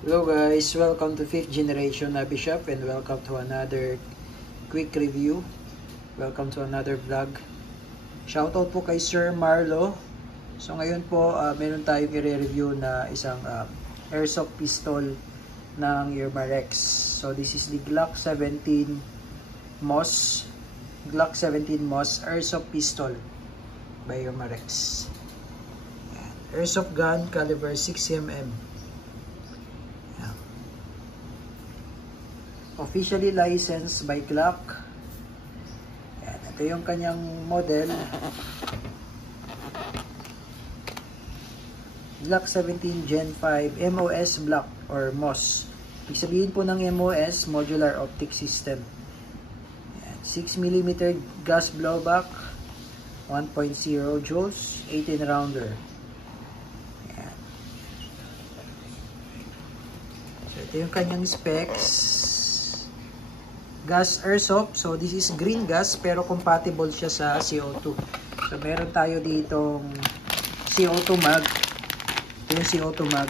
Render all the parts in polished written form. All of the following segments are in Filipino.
Hello guys, welcome to 5th generation Nabi Shop and welcome to another quick review. Welcome to another vlog. Shoutout po kay Sir Marlo. So ngayon po, meron tayong i-review na isang airsoft pistol ng Yermarex. So this is the Glock 17 Moss. Glock 17 Moss airsoft pistol by Yermarex. Airsoft gun caliber 6mm. Officially licensed by Glock. Yan, ito yung kanyang model. Glock 17 Gen 5 MOS Block or MOS. Ibig sabihin po ng MOS, Modular Optic System. Yan, 6mm gas blowback, 1.0 joules, 18 rounder. Yan. So ito yung kanyang specs. Gas airsoft, so this is green gas pero compatible siya sa CO2. So meron tayo ditong CO2 mag. Ito yung CO2 mag.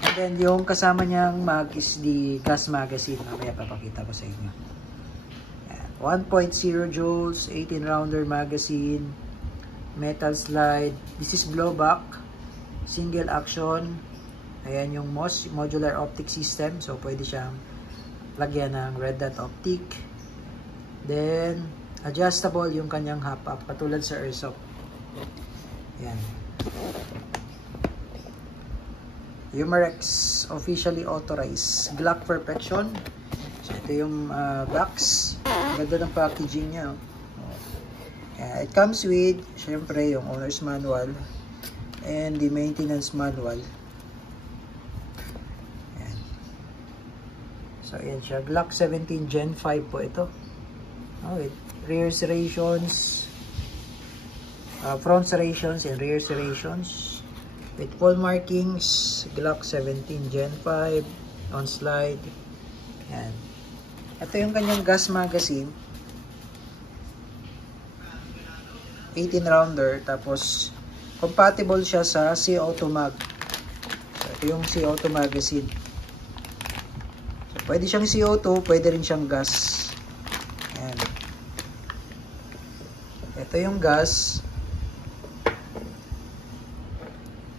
And then yung kasama niyang mag is the gas magazine. Mamaya papakita ko sa inyo. 1.0 joules, 18 rounder magazine, metal slide. This is blowback, single action. Ayan yung MOS, modular optic system. So pwede siyang lagyan ng red dot optic. Then adjustable yung kanyang hop-up katulad sa airsoft. Yan. Yermarex officially authorized. Glock Perfection. So ito yung box. Ganda ng packaging niya. It comes with syempre yung owner's manual and the maintenance manual. So, ayan siya. Glock 17 Gen 5 po ito. With rear serrations, front serrations and rear serrations. With full markings, Glock 17 Gen 5 on slide. Ayan. Ito yung kanyang gas magazine. 18 rounder. Tapos, compatible siya sa CO2 mag. So, ito yung CO2 magazine. Pwede siyang CO2, pwede rin siyang gas. Ayan. Ito yung gas.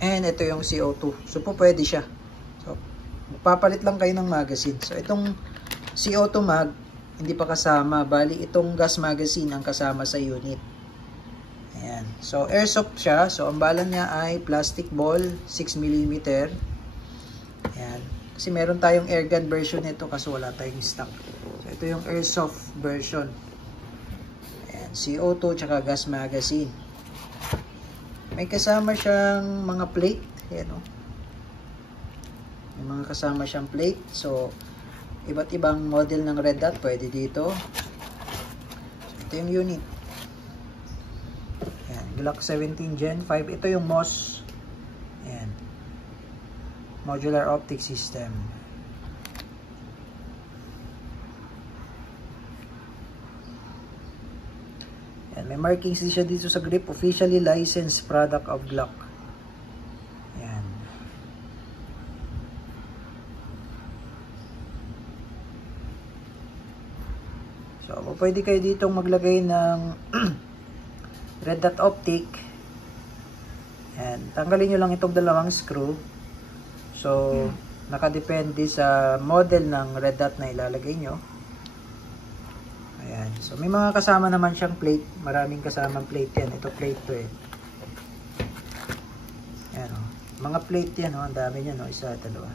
And ito yung CO2. So, pwede siya. So, magpapalit lang kayo ng magazine. So, itong CO2 mag, hindi pa kasama. Bali, itong gas magazine ang kasama sa unit. Ayan. So, airsoft siya. So, ang bala niya ay plastic ball, 6mm. Ayan. Kasi meron tayong airgun version nito kasi wala tayong stock. So, ito yung airsoft version. Ayan, CO2 tsaka gas magazine. May kasama siyang mga plate. Ayan, oh. May mga kasama siyang plate. So, iba't ibang model ng red dot pwede dito. So, ito yung unit. Ayan, Glock 17 Gen 5. Ito yung MOS. Ayan. Modular optic system. Yan, may markings din siya dito sa grip. Officially licensed product of Glock. Yan. So, pwede kayo ditong maglagay ng red dot optic. Yan. Tanggalin nyo lang itong dalawang screw. So, nakadepende sa model ng red dot na ilalagay nyo. Ayan. So, may mga kasama naman siyang plate. Maraming kasamang plate yan. Ito plate to eh. Ayan o. Mga plate yan o. Ang dami yan o. Isa, dalawa.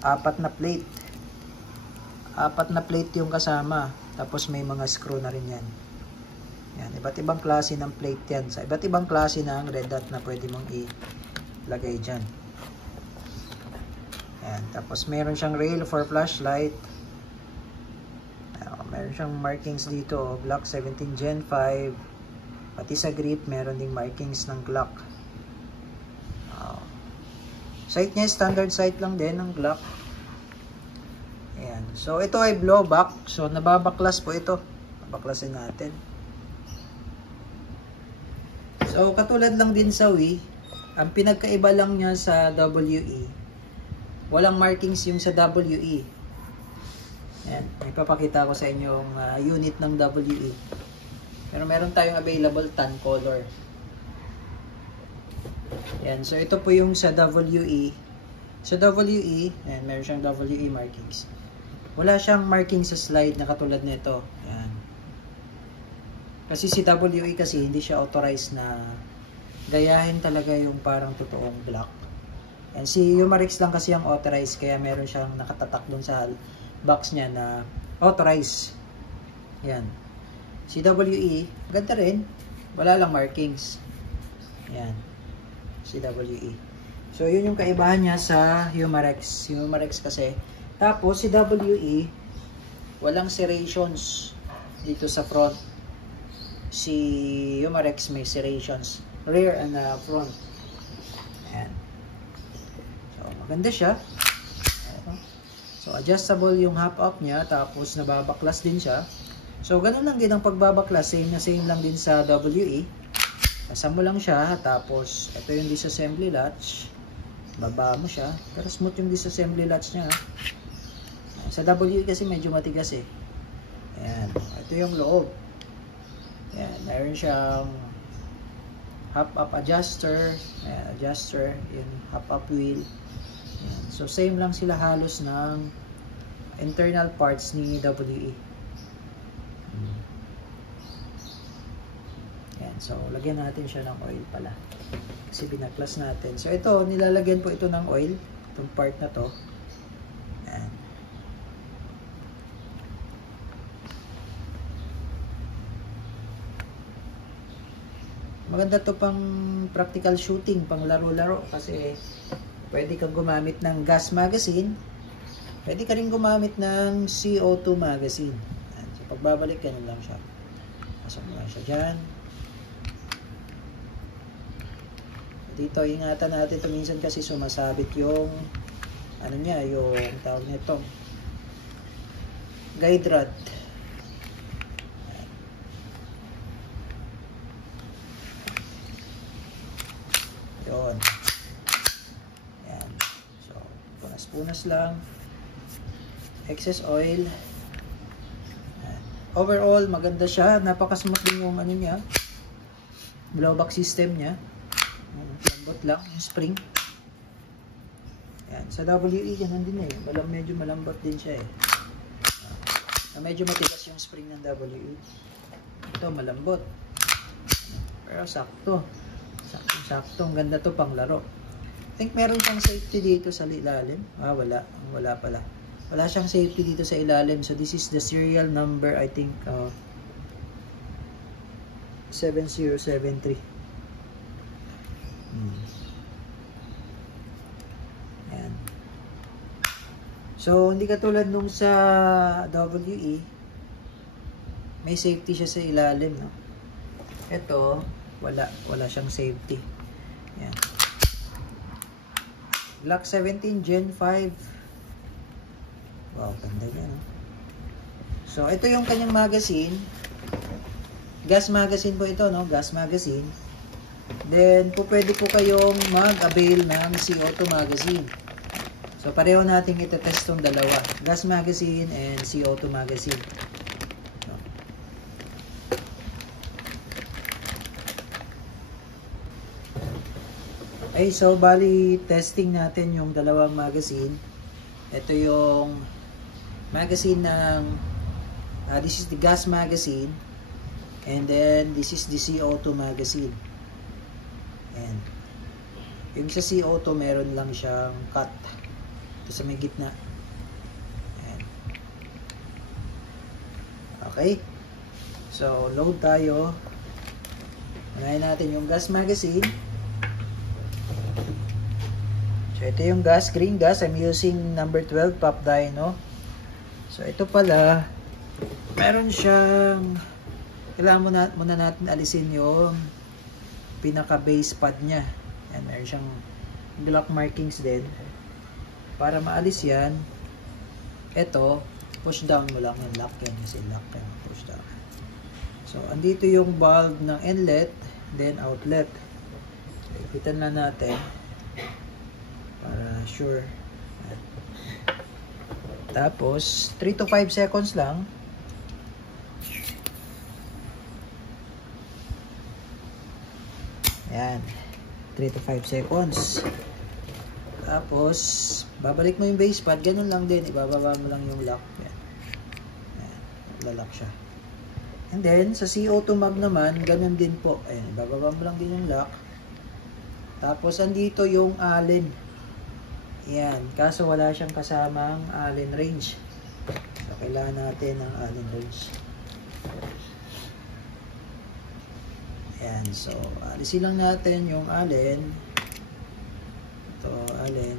4 na plate. 4 na plate yung kasama. Tapos may mga screw na rin yan. Ayan. Iba't ibang klase ng plate yan. Sa iba't ibang klase ng red dot na pwede mong ilagay dyan. Ayan. Tapos meron siyang rail for flashlight. Ayan. Meron siyang markings dito. Glock 17 Gen 5. Pati sa grip meron ding markings ng Glock. Sight niya standard sight lang din ng Glock. Ayan. So ito ay blowback. So nababaklas po ito. Baklasin natin. So katulad lang din sa Wii. Ang pinagkaiba lang niya sa WE walang markings yung sa WE. Yan, ipapakita ko sa inyo yung unit ng WE. Pero meron tayong available tan color. Yan, so ito po yung sa WE. Sa WE, yan, meron siyang WE markings. Wala siyang marking sa slide na katulad nito. Yan. Kasi si WE kasi hindi siya authorized na gayahin talaga yung parang totoong block. And si Umarex lang kasi ang authorized, kaya meron siyang nakatatak dun sa box niya na authorized. Yan. Si WE, ganda rin. Wala lang markings. Yan. Si WE. So, yun yung kaibahan niya sa Umarex. Umarex kasi. Tapos, si WE, walang serrations dito sa front. Si Umarex may serrations. Rear and front. Ayan. So, maganda siya. Ayan. So, adjustable yung hop-up niya. Tapos, nababaklas din siya. So, ganun lang din ang pagbabaklas. Same na same lang din sa WE. Nasa mo lang siya. Tapos, ito yung disassembly latch. Baba mo siya. Pero smooth yung disassembly latch niya. Sa WE kasi medyo matigas eh. Ayan. Ito yung loob. Ayan. Meron siyang hop-up adjuster. Ayan, adjuster. Yung hop-up wheel. Ayan. So, same lang sila halos ng internal parts ni WE. Ayan. So, lagyan natin siya ng oil pala. Kasi binaklas natin. So, ito, nilalagyan po ito ng oil. Itong part na to. Ayan. Maganda to pang practical shooting, pang laro-laro kasi pwede kang gumamit ng gas magazine, pwede ka rin gumamit ng CO2 magazine. So pagbabalik, ganun lang siya. Pasok mo lang siya dyan. Dito, ingatan natin ito minsan kasi sumasabit yung ano niya, yung tawag nito, guide rod. Yun. Ayan. So, punas-punas lang. Excess oil. Ayan. Overall, maganda siya. Napaka-smooth din yung ano niya. Blowback system niya. Lambot lang yung spring. Ayan. Sa WE, ganun din eh. Medyo malambot din siya eh. Medyo matigas yung spring ng WE. Ito, malambot. Pero sakto. Sakto, ang ganda to pang laro. I think meron siyang safety dito sa ilalim. Wala. Wala pala. Wala siyang safety dito sa ilalim. So, this is the serial number, I think, 7073. Ayan. So, hindi katulad nung sa WE, may safety siya sa ilalim, no? Ito, wala siyang safety. Yan. Glock 17 Gen 5. Wow, ganda yan. So, ito yung kanyang magazine. Gas magazine po ito, no? Gas magazine. Then, pwede po kayong mag-avail ng CO2 magazine. So, pareho natin itetest tong dalawa. Gas magazine and CO2 magazine. Okay, so bali testing natin yung dalawang magazine. Ito yung magazine ng this is the gas magazine, and then this is the CO2 magazine. And yung sa CO2 meron lang siyang cut ito sa may gitna. Ayan. Okay, so load tayo. Unahin natin yung gas magazine. So, ito yung gas, green gas. I'm using number 12 Pop Dino. So, ito pala, meron siyang, kailangan muna natin alisin yung pinaka-base pad niya. Yan, meron siyang Glock markings din. Para maalis yan, ito, push down mo lang yung lock yan. Kasi lock yan, push down. So, andito yung bulb ng inlet, then outlet. Ipitan na natin. Para sure. Tapos 3 to 5 seconds lang. Ayan, 3 to 5 seconds. Tapos babalik mo yung base pad, ganun lang din, ibababa mo lang yung lock. Ayan. Ayan, lalak siya. And then sa CO2 mag naman, ganun din po. Ayan, ibababa mo lang din yung lock. Tapos andito yung Allen. Ayan, kaso wala siyang kasamang Allen wrench. So kailangan natin ng Allen wrench. Ayan, so alisin lang natin yung Allen. Ito, Allen.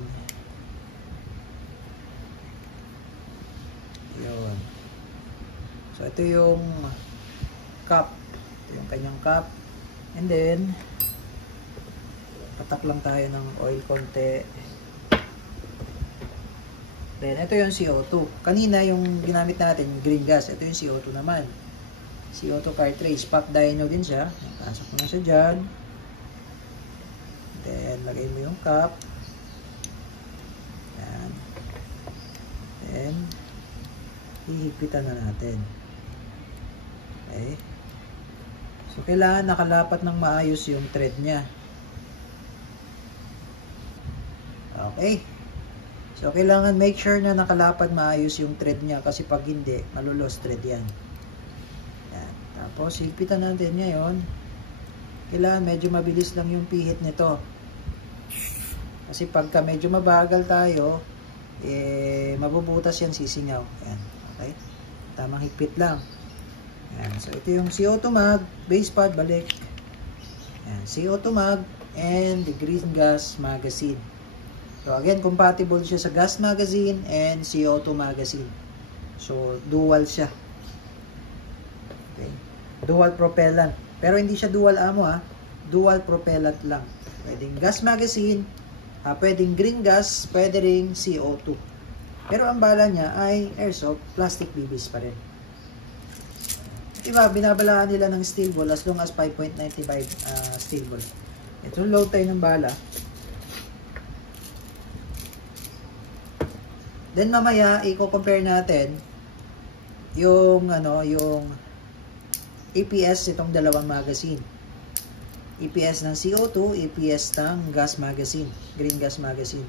Yun. So ito yung cap. Ito yung kanyang cap. And then patak lang tayo ng oil konti. Then ito yung CO2. Kanina yung ginamit natin, green gas. Ito yung CO2 naman. CO2 cartridge. Pop dyno din siya. Pasok mo na siya dyan. Then lagay mo yung cap. Yan. Then hihigpitan na natin. Okay. So kailangan nakalapat ng maayos yung thread niya. Okay. So kailangan make sure na nakalapat maayos yung thread niya kasi pag hindi, malulos thread yan. Yan. Tapos higpitan natin ngayon. Kailangan medyo mabilis lang yung pihit nito. Kasi pagka medyo mabagal tayo, mabubutas yan, sisingaw. Yan. Okay. Tamang higpit lang. Yan. So ito yung CO2 mag, base pad, balik. Yan. CO2 mag and the green gas magazine. So again, compatible siya sa gas magazine and CO2 magazine. So dual siya. Okay. Dual propellant. Pero hindi siya dual ammo ha. Dual propellant lang. Pwedeng gas magazine, pwedeng green gas, pwede ring CO2. Pero ang bala niya ay airsoft, plastic BBs pa rin. Diba, binabalaan nila ng steel ball as long as 5.95 steel ball. Ito load tayo ng bala. Then mamaya i-compare natin yung yung EPS itong dalawang magazine. EPS ng CO2, EPS ng gas magazine, green gas magazine.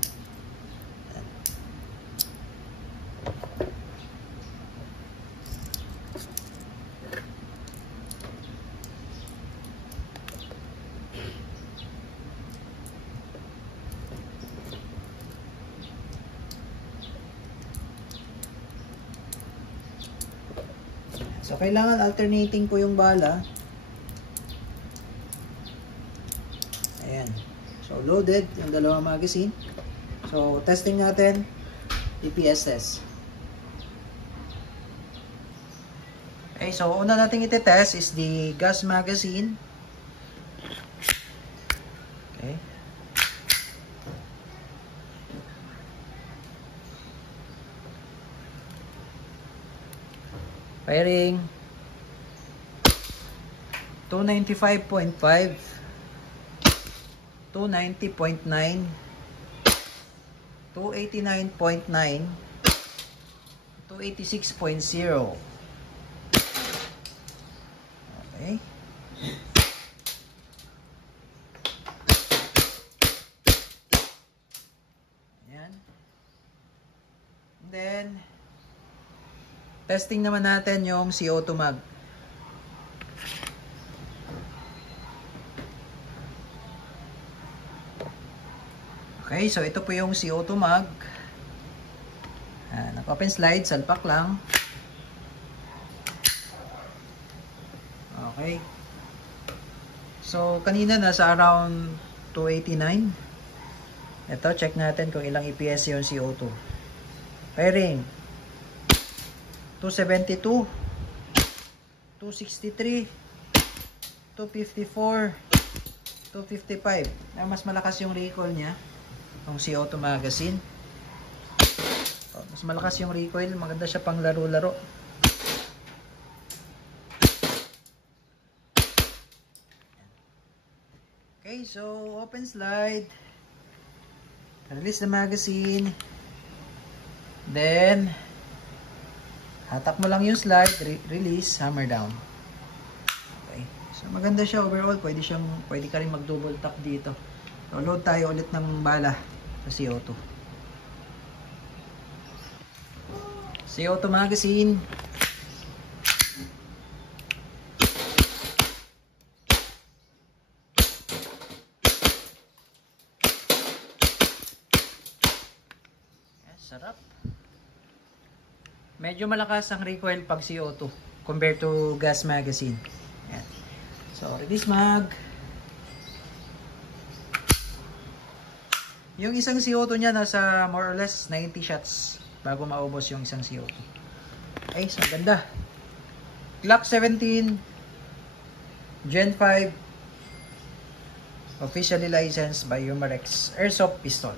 So, kailangan alternating po yung bala. Ayan. So, loaded yung dalawang magazine. So, testing natin. EPS test. Okay, so una nating ite-test is the gas magazine. Okay. Firing 295.5, 290.9, 289.9, 286.0. Okay. Ayan. And then testing naman natin yung CO2 mag. Okay, so ito po yung CO2 mag. Naka-open slide, salpak lang. Okay. So, kanina nasa around 289. Ito, check natin kung ilang EPS yung CO2. Pairing. 272, 263, 254, 255. Mas malakas yung recoil niya, yung CO2 magazine. Mas malakas yung recoil, maganda siya pang laro-laro. Okay, so open slide. Release the magazine. Then, hatak mo lang yung slide, release, hammer down. Okay. So, maganda siya overall. Pwede ka rin mag-double tap dito. So, load tayo ulit ng bala sa CO2. CO2 magazine. Sarap. Medyo malakas ang recoil pag CO2 compared to gas magazine. Yan. So, release mag. Yung isang CO2 niya nasa more or less 90 shots bago maubos yung isang CO2. Okay, so ganda. Glock 17 Gen 5 officially licensed by Umarex Airsoft Pistol.